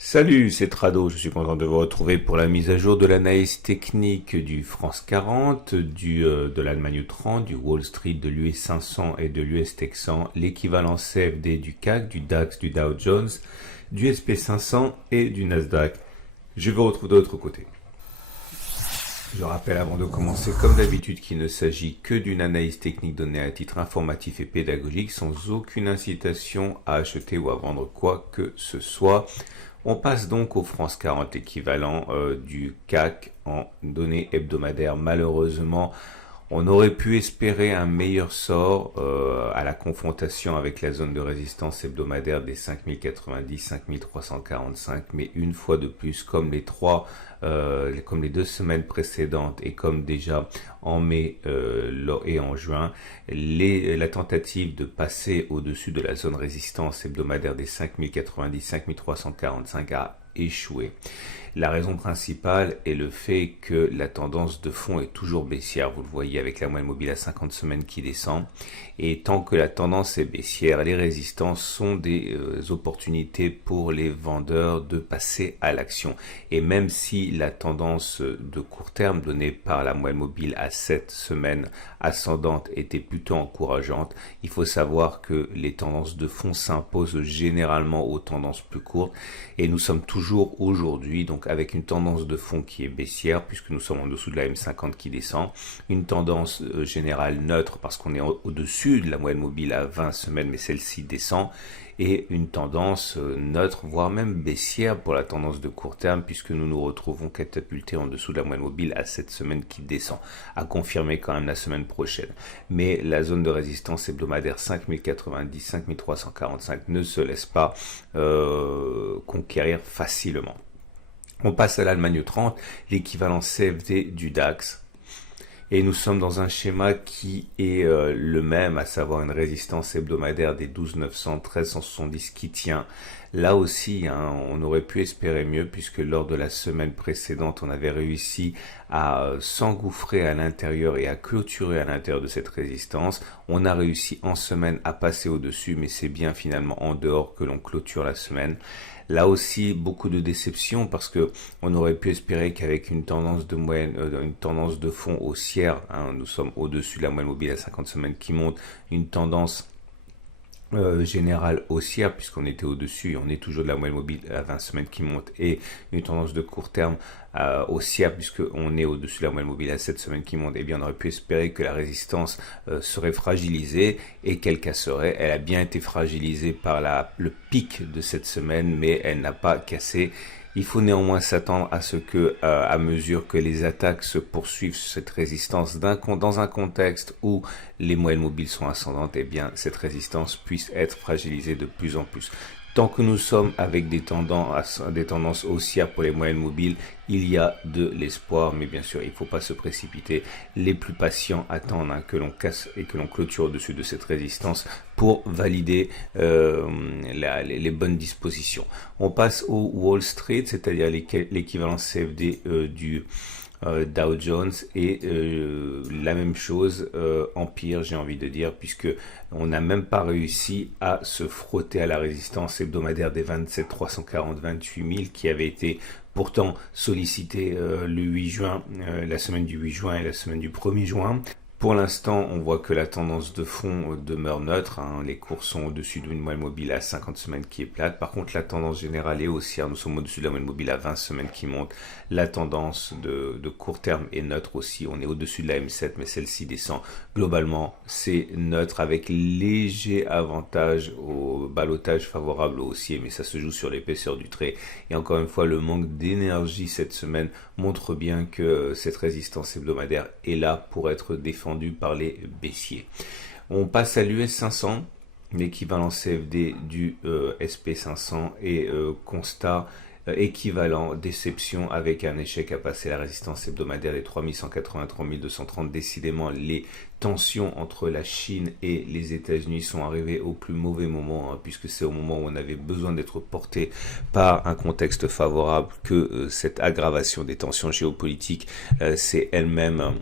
Salut, c'est Trado, je suis content de vous retrouver pour la mise à jour de l'analyse technique du France 40, de l'Allemagne 30, du Wall Street, de l'US 500 et de l'US Texan, l'équivalent CFD du CAC, du DAX, du Dow Jones, du SP 500 et du Nasdaq. Je vous retrouve de l'autre côté. Je rappelle avant de commencer, comme d'habitude, qu'il ne s'agit que d'une analyse technique donnée à titre informatif et pédagogique, sans aucune incitation à acheter ou à vendre quoi que ce soit. On passe donc au France 40, équivalent du CAC en données hebdomadaires. Malheureusement, on aurait pu espérer un meilleur sort à la confrontation avec la zone de résistance hebdomadaire des 5090, 5345, mais une fois de plus, comme les 2 semaines précédentes et comme déjà en mai et en juin, la tentative de passer au-dessus de la zone résistance hebdomadaire des 5090, 5345 a échoué. La raison principale est le fait que la tendance de fond est toujours baissière. Vous le voyez avec la moyenne mobile à 50 semaines qui descend. Et tant que la tendance est baissière, les résistances sont des opportunités pour les vendeurs de passer à l'action. Et même si la tendance de court terme donnée par la moyenne mobile à 7 semaines ascendante était plutôt encourageante, il faut savoir que les tendances de fond s'imposent généralement aux tendances plus courtes. Et nous sommes toujours aujourd'hui donc avec une tendance de fond qui est baissière puisque nous sommes en dessous de la M50 qui descend, une tendance générale neutre parce qu'on est au-dessus de la moyenne mobile à 20 semaines mais celle-ci descend, et une tendance neutre voire même baissière pour la tendance de court terme puisque nous nous retrouvons catapultés en dessous de la moyenne mobile à 7 semaines qui descend, à confirmer quand même la semaine prochaine. Mais la zone de résistance hebdomadaire 5090, 5345 ne se laisse pas conquérir facilement. On passe à l'Allemagne 30, l'équivalent CFD du DAX. Et nous sommes dans un schéma qui est le même, à savoir une résistance hebdomadaire des 12 900, 13 170 qui tient. Là aussi, on aurait pu espérer mieux puisque lors de la semaine précédente, on avait réussi à s'engouffrer à l'intérieur et à clôturer à l'intérieur de cette résistance. On a réussi en semaine à passer au-dessus, mais c'est bien finalement en dehors que l'on clôture la semaine. Là aussi, beaucoup de déception parce que on aurait pu espérer qu'avec une tendance de moyenne, une tendance de fond haussière, nous sommes au-dessus de la moyenne mobile à 50 semaines qui monte, une tendance générale haussière puisqu'on était au-dessus et on est toujours de la moyenne mobile à 20 semaines qui monte, et une tendance de court terme haussière puisqu'on est au-dessus de la moyenne mobile à 7 semaines qui monte, et bien on aurait pu espérer que la résistance serait fragilisée et qu'elle casserait. Elle a bien été fragilisée par le pic de cette semaine, mais elle n'a pas cassé. Il faut néanmoins s'attendre à ce que, à mesure que les attaques se poursuivent sur cette résistance dans un contexte où les moyennes mobiles sont ascendantes, eh bien cette résistance puisse être fragilisée de plus en plus. Tant que nous sommes avec des tendances haussières pour les moyennes mobiles, il y a de l'espoir, mais bien sûr, il ne faut pas se précipiter. Les plus patients attendent que l'on casse et que l'on clôture au-dessus de cette résistance pour valider les bonnes dispositions. On passe au Wall Street, c'est-à-dire l'équivalent CFD du Dow Jones, et la même chose empire, j'ai envie de dire, puisque on n'a même pas réussi à se frotter à la résistance hebdomadaire des 27 340, 28 000 qui avait été pourtant sollicité le 8 juin, la semaine du 8 juin et la semaine du 1er juin. Pour l'instant, on voit que la tendance de fond demeure neutre. Les cours sont au-dessus d'une moyenne mobile à 50 semaines qui est plate. Par contre, la tendance générale est haussière. Nous sommes au-dessus de la moyenne mobile à 20 semaines qui monte. La tendance de court terme est neutre aussi. On est au-dessus de la M7, mais celle-ci descend. Globalement, c'est neutre avec léger avantage au ballottage favorable au haussier, mais ça se joue sur l'épaisseur du trait. Et encore une fois, le manque d'énergie cette semaine montre bien que cette résistance hebdomadaire est là pour être défendue par les baissiers. On passe à l'US 500, l'équivalent CFD du SP 500, et constat équivalent, déception avec un échec à passer la résistance hebdomadaire des 3180, 3230. Décidément, les tensions entre la Chine et les États-Unis sont arrivées au plus mauvais moment, puisque c'est au moment où on avait besoin d'être porté par un contexte favorable que cette aggravation des tensions géopolitiques s'est elle-même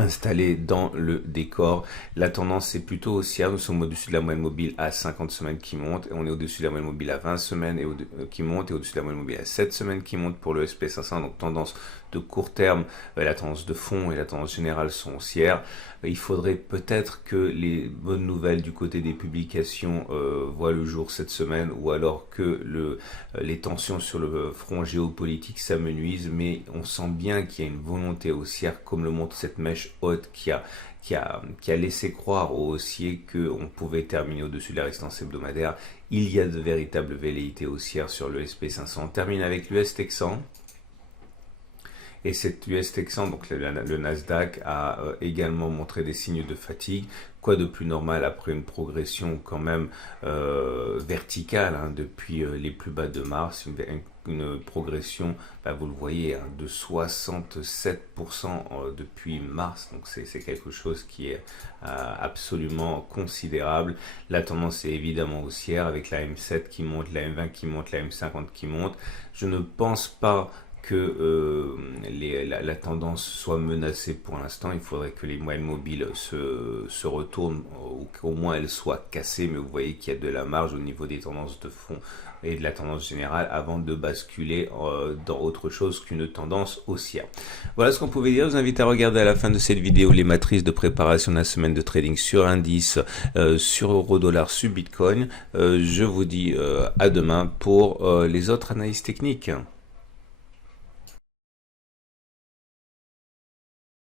installé dans le décor. La tendance est plutôt haussière. Nous sommes au-dessus de la moyenne mobile à 50 semaines qui monte. Et on est au-dessus de la moyenne mobile à 20 semaines qui monte et au-dessus de la moyenne mobile à 7 semaines qui monte pour le SP500. Donc tendance de court terme, la tendance de fond et la tendance générale sont haussières. Il faudrait peut-être que les bonnes nouvelles du côté des publications voient le jour cette semaine, ou alors que les tensions sur le front géopolitique s'amenuisent, mais on sent bien qu'il y a une volonté haussière, comme le montre cette mèche haute qui a laissé croire aux haussiers qu'on pouvait terminer au-dessus de la résistance hebdomadaire. Il y a de véritables velléités haussières sur le SP500. On termine avec l'US Texan. Et cet US Texan, donc le Nasdaq, a également montré des signes de fatigue. Quoi de plus normal après une progression quand même verticale depuis les plus bas de mars, une progression, vous le voyez, de 67% depuis mars. Donc c'est quelque chose qui est absolument considérable. La tendance est évidemment haussière avec la M7 qui monte, la M20 qui monte, la M50 qui monte. Je ne pense pas que la tendance soit menacée pour l'instant. Il faudrait que les moyennes mobiles se retournent, ou qu'au moins elles soient cassées, mais vous voyez qu'il y a de la marge au niveau des tendances de fond et de la tendance générale avant de basculer dans autre chose qu'une tendance haussière. Voilà ce qu'on pouvait dire. Je vous invite à regarder à la fin de cette vidéo les matrices de préparation de la semaine de trading sur indice, sur euro-dollar, sur bitcoin. Je vous dis à demain pour les autres analyses techniques.